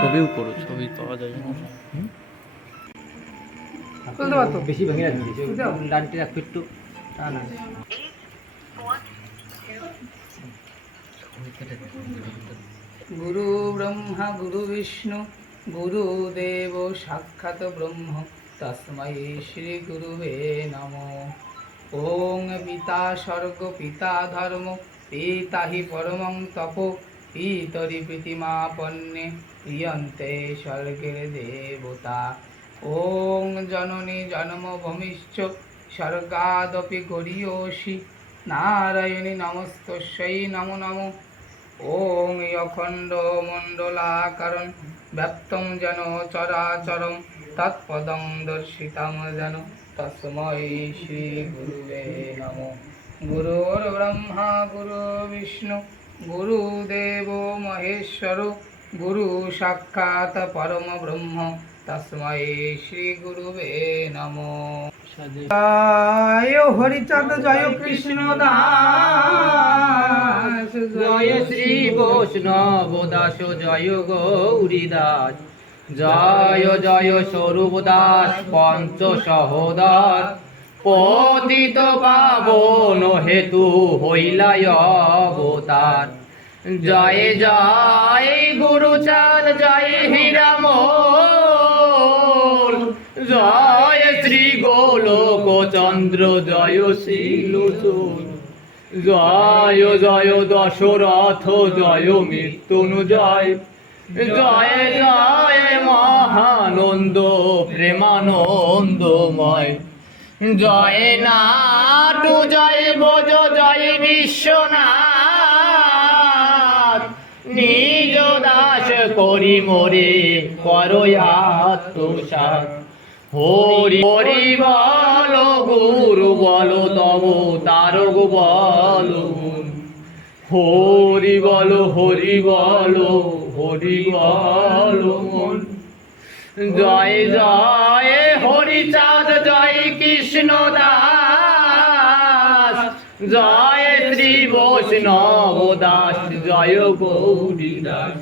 ছবিও করো, ছবি পাওয়া যায় না। বেশি ভেঙে রাখছি, ডানটি রাখবো একটু। না গুরু ব্রহ্মা গুরু বিষ্ণু গুরুদেব সাক্ষাৎ ব্রহ্ম তস্मै শ্রী গুরুবে নমঃ। ওং পিতা স্বর্গ পিতা ধর্ম পিতা হি পরমং তপ পিতরি প্রীতিমাপন্নে প্রিয়ন্তে স্বর্গের দেবতা। ওং জননী জন্মভূমিশ্চ স্বর্গাদপি গরীয়সী নারায়ণী নমস্তস্যৈ নমো নমঃ। ওং অখণ্ড মণ্ডলাকারং ব্যপ্তং যেন চরাচরং তৎপদং দর্শিতং যেন তস্मै শ্রী গুরুবে নমঃ। গুরুর্ব্রহ্মা গুরু বিষ্ণু গুরুদেব মহেশ্বর গুরু সাক্ষাৎ পরম ব্রহ্ম তস্मै শ্রী গুরুবে নমঃ। জয় হরিচাঁদ জয় কৃষ্ণ দাস জয় শ্রী বৈষ্ণব দাস জয় গৌরী দাস জয় জয় স্বরূপ দাস পঞ্চ সহোদর পতিত পাবন হেতু হইলায় অবতার। জয় জয় গুরুচাঁদ জয় হীরামল জয় শ্রী গোলক চন্দ্র জয় শ্রীলোচন জয় জয় দশরথ জয় মৃত্যুঞ্জয় জয় জয় মহানন্দ প্রেমানন্দময় জয় নাটু জয় ভোজ জয় বিশ্বনাথ নিজ দাস করি মোরে করয়াত্মসাৎ। হরি হরি বল গুরু বল তব তারক বল হরি বল হরি বল হরি বল মন। জয় জয় হরিচাঁদ জয় কৃষ্ণ দাস জয় শ্রী বৈষ্ণব দাস জয় গৌরী দাস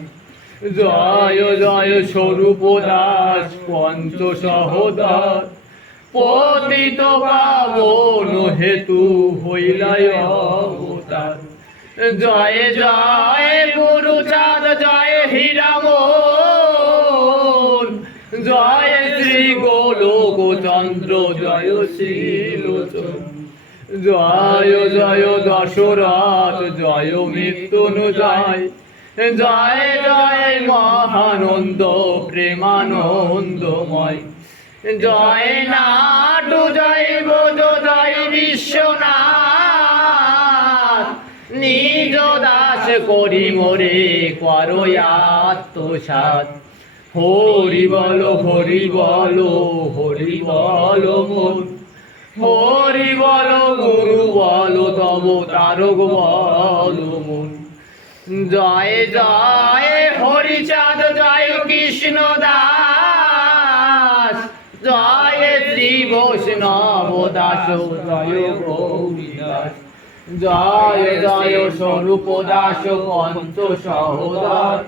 জয় জয় স্বরূপ দাস পঞ্চ সহোদর পতিত পাবন হেতু হইলায় অবতার। জয় জয় গুরুচাঁদ জয় হীরামল জয় শ্রী গোলক চন্দ্র জয় শ্রীলোচন জয় জয় দশরথ জয় মৃত্যুঞ্জয় জয় জয় মহানন্দ প্রেমানন্দময় জয় নাটু জয় ভোজ জয় বিশ্বনাথ নিজ দাস করি মোরে করয়াত্মসাৎ। হরি বল হরি বল হরি বল মন হরি বল গুরু বল তব তারক বল মন। জয় জয় হরিচাঁদ জয় কৃষ্ণ দাস জয় শ্রী বৈষ্ণব দাস জয় গৌরী দাস জয় জয় স্বরূপ দাস পঞ্চ সহোদর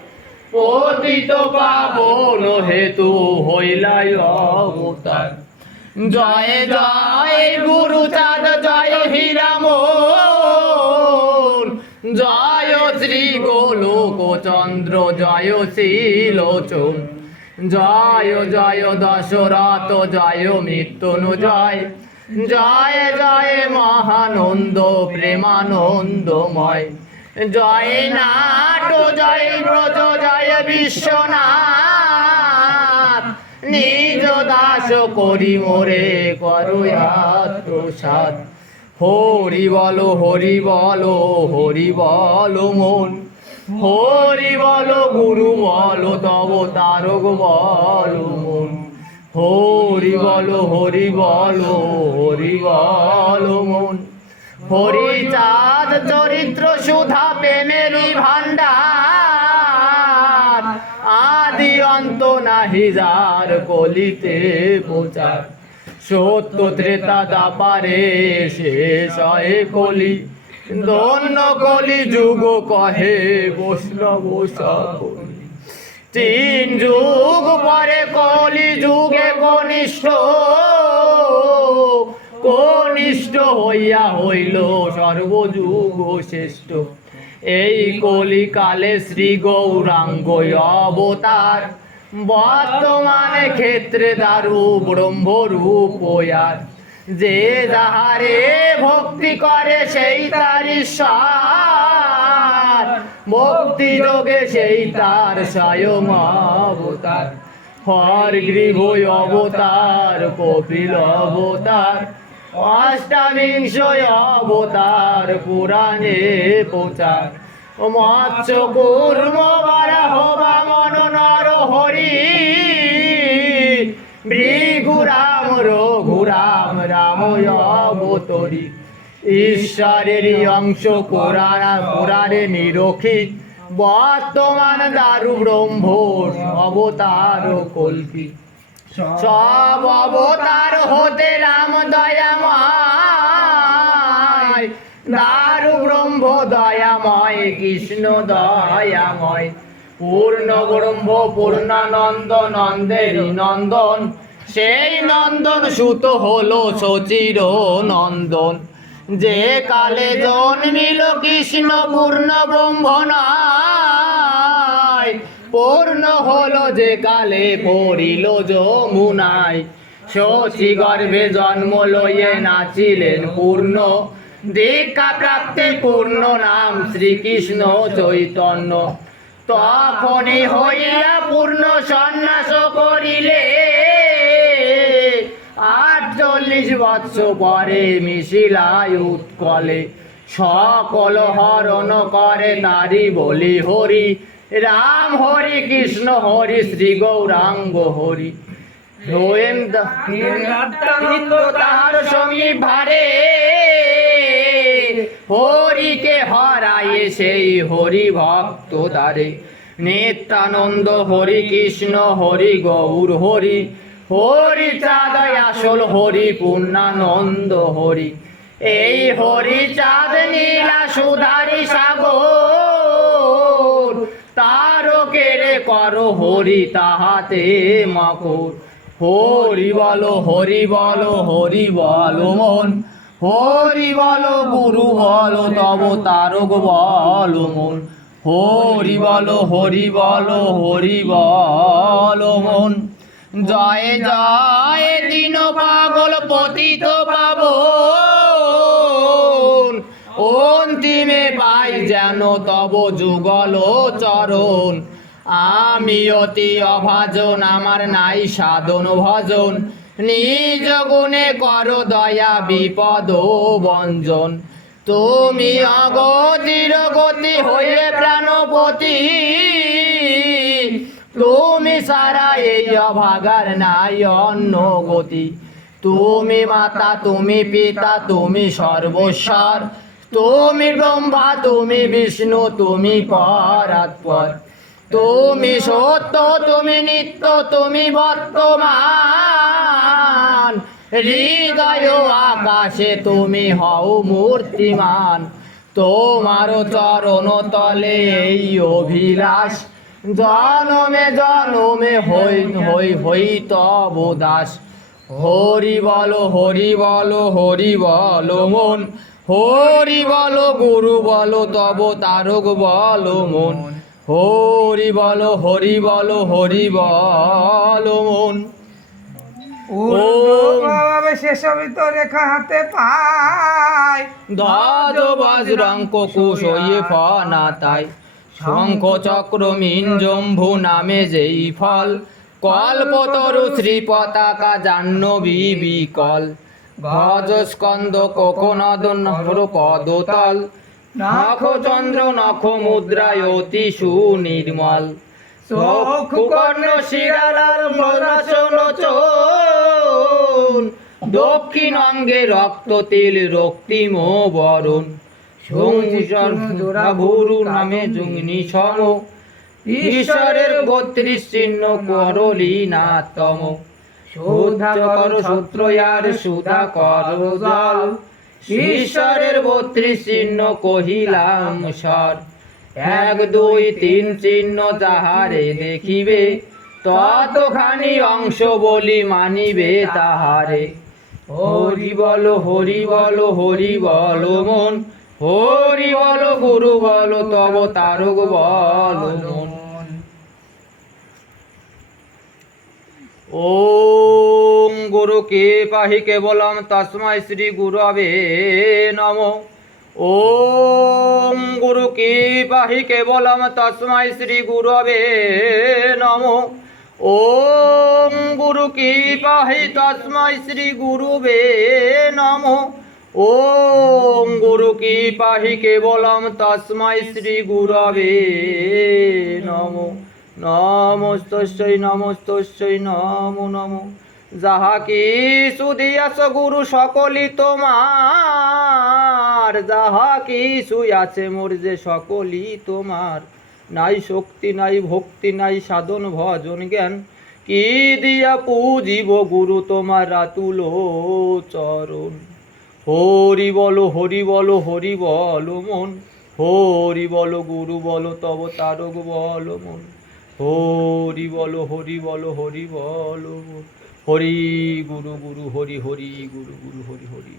পতিত পাবন হেতু হইলায় অবতার। জয় জয় গুরুচাঁদ জয় হীরামল জয় শ্রী গোলক চন্দ্র জয় শ্রীলোচন জয় জয় দশরথ জয় মৃত্যুঞ্জয় জয় জয় মহানন্দ প্রেমানন্দময় জয় নাটু জয় ব্রজ জয় বিশ্বনাথ নিজ দাস করি মোরে করয়াত্মসাৎ। হরি বল হরি বল হরি বল মন হরি বলো গুরু বলো তব তারক বলো মন হরি বলো মন হরি চাঁদ চরিত্র সুধা প্রেমেরই ভান্ডার আদি অন্ত নাহি যার কলিতে প্রচার সত্য ত্রেতা দাপারে শেষ হয় কলি ধন্য কলি যুগ কহে বৈষ্ণব সকল তিন যুগ পরে কলি যুগে কনিষ্ঠ হইয়া হইল সর্বযুগ শ্রেষ্ঠ এই কলিকালে শ্রী গৌরাঙ্গ অবতার বর্তমানে ক্ষেত্রে দারু ব্রহ্মরূপ আর যে যাহারে ভক্তি করে সেই তার ঈশ্বর ভক্তি যোগে সেই তার স্বয়ং অবতার হর গ্রীব অবতার কপিল অবতার অষ্টাবিংশ অবতার পুরাণে প্রচার মৎস্য কুর্ম বারাহ বামন নর হরি ভৃগুরাম রঘুরাম রাম অবতরী ঈশ্বরেরই অংশ পুরাণে নিরখি বর্তমান দারু ব্রহ্ম অবতার কল্কি সব অবতার হতে রাম দয়াময় দারু ব্রহ্ম দয়াময় কৃষ্ণ দয়াময় পূর্ণ ব্রহ্ম পূর্ণানন্দ নন্দেরই নন্দন সেই নন্দন সুত হলো সচির নন্দন যে কালে জন্মিল কৃষ্ণ পূর্ণ ব্রহ্ম নয় পূর্ণ হলো যে কালে পড়িল যমুনায় শশী গর্ভে জন্ম লইয়ে নাচিলেন পূর্ণ দীক্ষা প্রাপ্তি পূর্ণ নাম শ্রীকৃষ্ণ চৈতন্য তখনই হইয়া পূর্ণ সন্ন্যাস করিলে 48 বৎসর পরে মিশিলায় উৎকলে সকল হরণ করে তারি বলি হরি রাম হরি কৃষ্ণ হরি শ্রী গৌরাঙ্গ হরি তাহার সমীপ ভারে হরিকে হরায়ে সেই হরি ভক্ত তারে নিত্যানন্দ হরি কৃষ্ণ হরি গৌর হরি হরি চাঁদ আসল হরি পূর্ণানন্দ হরি এই হরি চাঁদ নীলা সুধারি সাগর তারকেরে করো হরি তাহাতে মকর হরি বলো মন হরি বলো গুরু বলো তব তারক বলো মন হরি বলো মন জয় জয় দিন পাগল পতিত পাবন অন্তিমে পাই যেন তব যুগল চরণ আমি অতি অভাজন আমার নাই সাধন ভজন নিজ গুণে কর দয়া বিপদ বঞ্জন তুমি অগতির গতি হয়ে প্রাণপতি তুমি সারা এই অভাগার নাই অন্য গতি তুমি মাতা তুমি পিতা তুমি সর্বস্বর তুমি ব্রহ্মা তুমি বিষ্ণু তুমি পরাৎপর তুমি সত্য তুমি নিত্য তুমি বর্তমান হৃদয় আকাশে তুমি হও মূর্তিমান তোমার চরণ তলে এই অভিলাষ জনমে জনমে হই তব দাস হরি বলো মন হরি বলো গুরু বলো তব তারক বলো মন হরি বলো মন শেষ রেখা হাতে পাই ধ্বজ বজ্রাঙ্ক কুশ হয়ে ফনা তাই শঙ্খ চক্র মিন জম্ভু নামে যেই ফল কল্পতরু শ্রী পতাকা জাহ্নবী বিকল ভজ স্কন্দ কোকনদন পদতল নখ চন্দ্র নখ মুদ্রায় অতি সুনির্মল চক্ষু কর্ণ শিরালাল মনাচন দক্ষিণ অঙ্গে রক্ত তিল রক্তিম বরণ সংসার জোড়া ভুরু নামে জুগ্নি সম ঈশ্বরের 32 চিহ্ন করলি নাতম শুদ্ধা কর সূত্রয়ার সুধা কর জল ঈশ্বরের 32 চিহ্ন কহিলাম সর 1 2 3 চিহ্ন যাহারে দেখিবে ততখানি অংশ বলি মানিবে তাহারে হরি বল হরি বল হরি বল মন হরি বল গুরু বল তব তারক বল মন ওম গুরু কে পাহি কেবলম তস্मै শ্রী গুরবে নমঃ ওম গুরু কে পাহি কেবলম তস্मै শ্রী গুরবে নমঃ ওম গুরু কে পাহি তস্मै শ্রী গুরুবে নমঃ ওম গুরু কে পাহি কেবলম তস্मै শ্রী গুরবে নমঃ নমস্তস্যৈ নমস্তস্যৈ নমো নমো যাহা কিছু দিয়াছ গুরু সকলই তোমার যাহা কিছু আছে মোর যে সকলই তোমার নাই শক্তি নাই ভক্তি নাই সাধন ভজন জ্ঞান কি দিয়া পূজিব গুরু তোমার রাতুল চরণ হরি বল হরি বল হরি বল মন হরি বল গুরু বল তব তারক বল মন হরি বল হরি বল হরি বল হরি গুরু গুরু হরি হরি গুরু গুরু হরি হরি